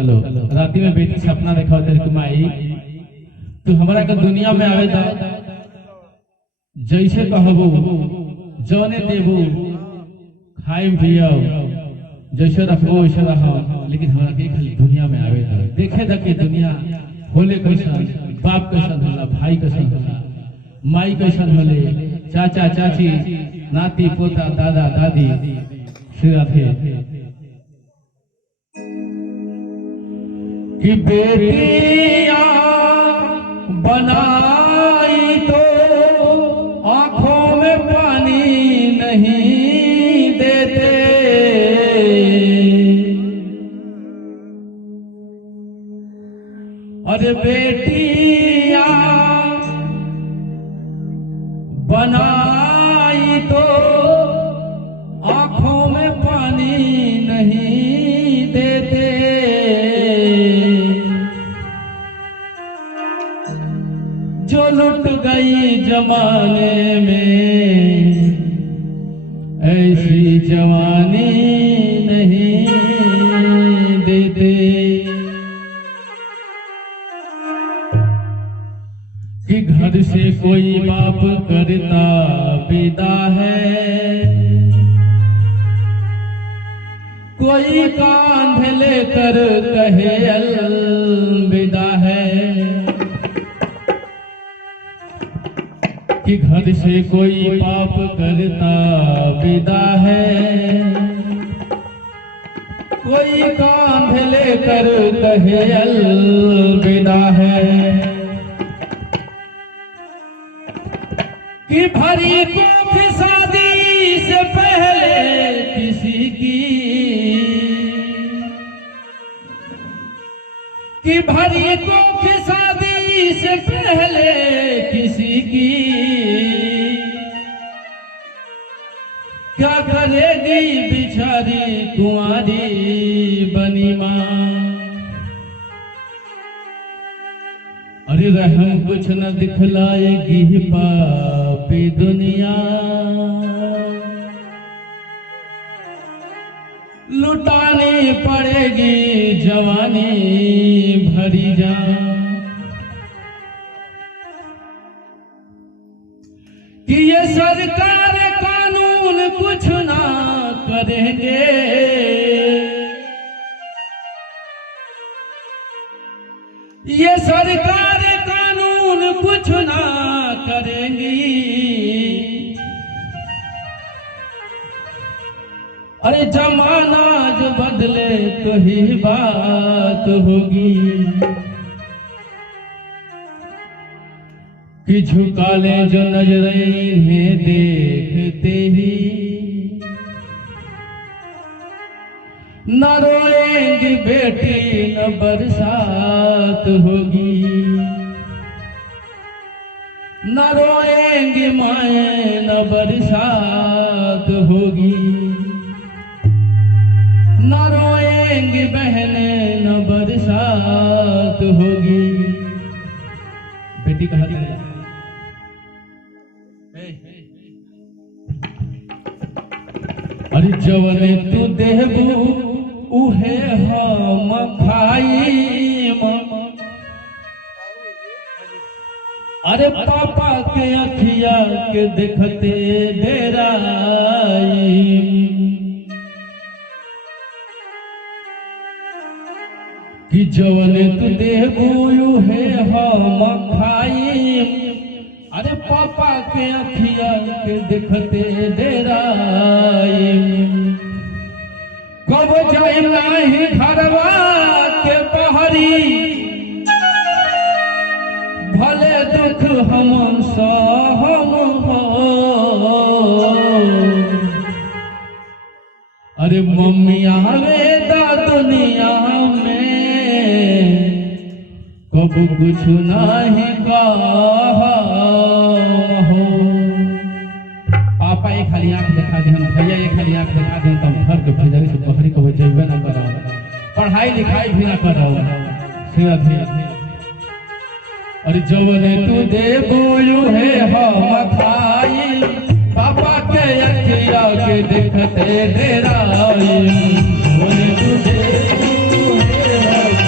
Hello राती में बेटी सपना देखा तेरे को माई तू हमारा के दुनिया में आवे दा जैसे कहबो जौने देबो खाइम पियो जैसे रखो वैसे रहो लेकिन हमारा के खाली दुनिया में आवे दा देखे दा कि दुनिया होले कैसन बाप कैसन होला भाई कैसन होला माई कैसन होले चाचा चाची नाती पोता दादा दादी सिराथे कि बेटियां बनाई तो आंखों में पानी नहीं देते अरे बेटियां बनाई तो आंखों में पानी नहीं देते जो लुट गई जमाने में ऐसी जवानी नहीं देते कि घर से कोई बाप करता विदा है कोई कांधे लेकर कहे अलविदा है कि घर से कोई पाप करता विदा है कोई कांधे लेकर कहे अलविदा है कि भरी को शादी से पहले किसी की कि भरी को शादी से पहले किसी की क्या करेगी बिचारी कुंवारी बनी माँ अरे रहम कुछ न दिखलाएगी पापी दुनिया लुटानी पड़ेगी जवानी भरी जा कि ये सरकार कानून कुछ ना करेंगे ये सरकार कानून कुछ ना करेंगी अरे जमाना जो बदले तो ही बात होगी कि झुका ले जो नजरें इन्हें देखते ही न रोएंगी बेटी न बरसात होगी न रोएंगी माए न बरसात होगी न रोएंगी बहनें न बरसात होगी बेटी कहा अरे जवने तू देबू उहे हम खाई अरे पापा के अखिया के देखते डेराई कि जवने तू देबू उहे हम खाई अरे पापा के अखिया के देखते डेराई कब जाए नाही घरवा के पहरी भले दुख हम सहम हो अरे मम्मी आवे दा दुनिया में कब कुछ नहीं कहा हो पापा एक खाली आंख दिखा दे हम भैया एक खाली आंख दिखा दे हम घर के भेजबे से बकरी को जेबे ना करो पढ़ाई लिखाई भी ना करो अरे जवने तू देबू है हम खाई पापा के अखिया के देखते डेराई जवने तू देबू है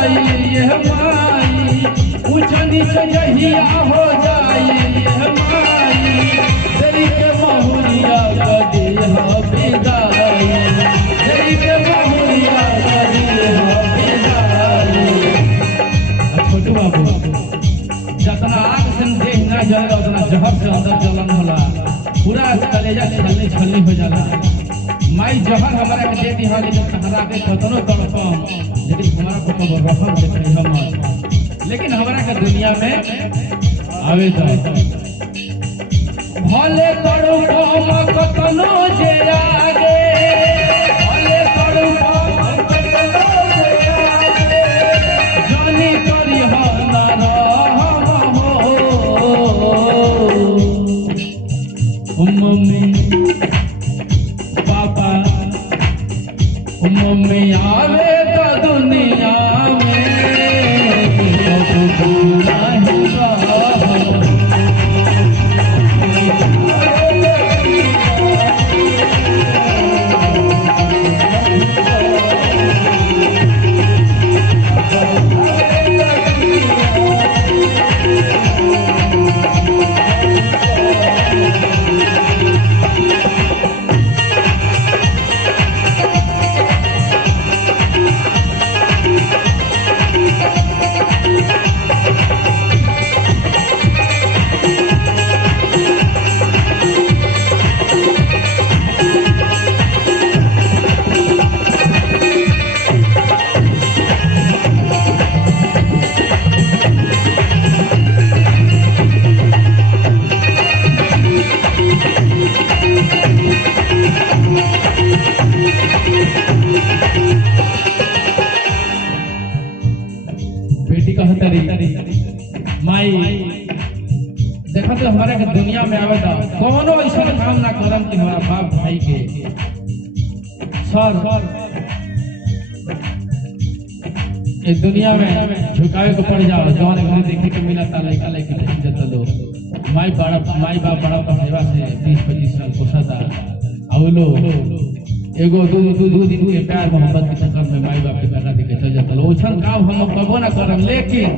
जाई ये माई, ऊंच नीच जहिया हो जाई ये माई, तेरी के बहुरिया कदी हो विदाई, तेरी के बहुरिया कदी हो विदाई। छोटू बाबू जितना आग से देह न जले उतना जहर से अंदर जलन होला, पूरा कलेजा छलनी छलनी हो जाला। माई जहर हमारा के दे दिहा, लेकिन सहारा के कतनो तड़पम, लेकिन हमारा को तो रहम के करी हम, लेकिन हमारा के दुनिया में आवे तो भले तड़पम कतनो जे आगे, भले तड़पम कतनो जे आगे, जानी करी हो ना रहम हो। मम्मी पापा मम्मी आवे तो दुनिया में नहीं बेटी कहता रही माई देखा तो हमारे के दुनिया में आवे था कौनो ऐसा काम ना करम कि हमारा बाप भाई के सर इस दुनिया में झुकावे को पड़ जाओ, जवान घर देखे के मिला था लड़का लड़की भेज देता लोग। माई बाप बड़ा सेवा से 20-25 साल पोसा था, अब लोग एगो दू दिन के प्यार मोहब्बत के चक्कर में माई बाप के बेटा देके चल जाता लो। ओछन काम हम कबो ना करम, लेकिन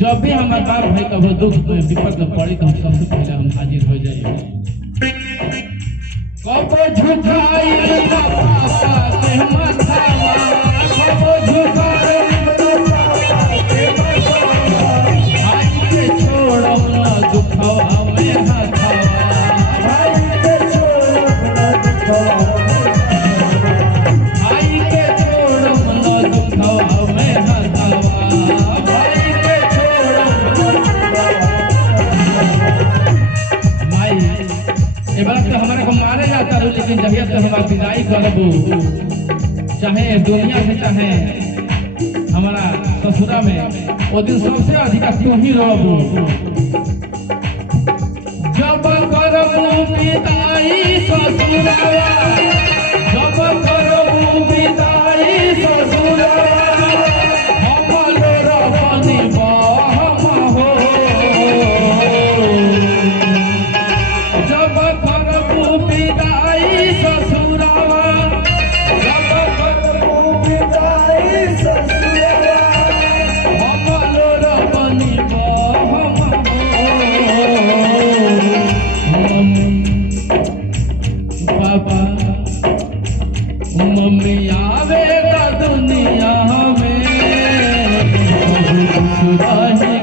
जब भी हमारे बाप भाई कबो दुख में विपद में पड़ी तो हम सबसे पहले हम हाजिर हो जाइए। कबो झुकाई पापा के माथावा, कबो झुकाई पापा के माथावा, भाई के छोड़म ना दुखवा में हाथावा, भाई के छोड़म ना दुखवा, भाई के छोड़म ना दुखवा में हाथावा, भाई के छोड़म माई ए बात तो हमारे को मारे जाता रो, लेकिन जहिया से हमारा विदाई करबू, चाहे दुनिया से चाहे हमारा ससुरा में, वो दिन सबसे अधिक तू ही रोबू। जब करबू विदाई ससुरावा, जब करबू विदाई ससुरावा, हम लोरपनी बहम हो। जब करबू विदाई ससुरावा, जब करबू विदाई ससुरावा, हम लोरपनी बहम हो। पापा मम्मी आवेगा दुनिया में, रही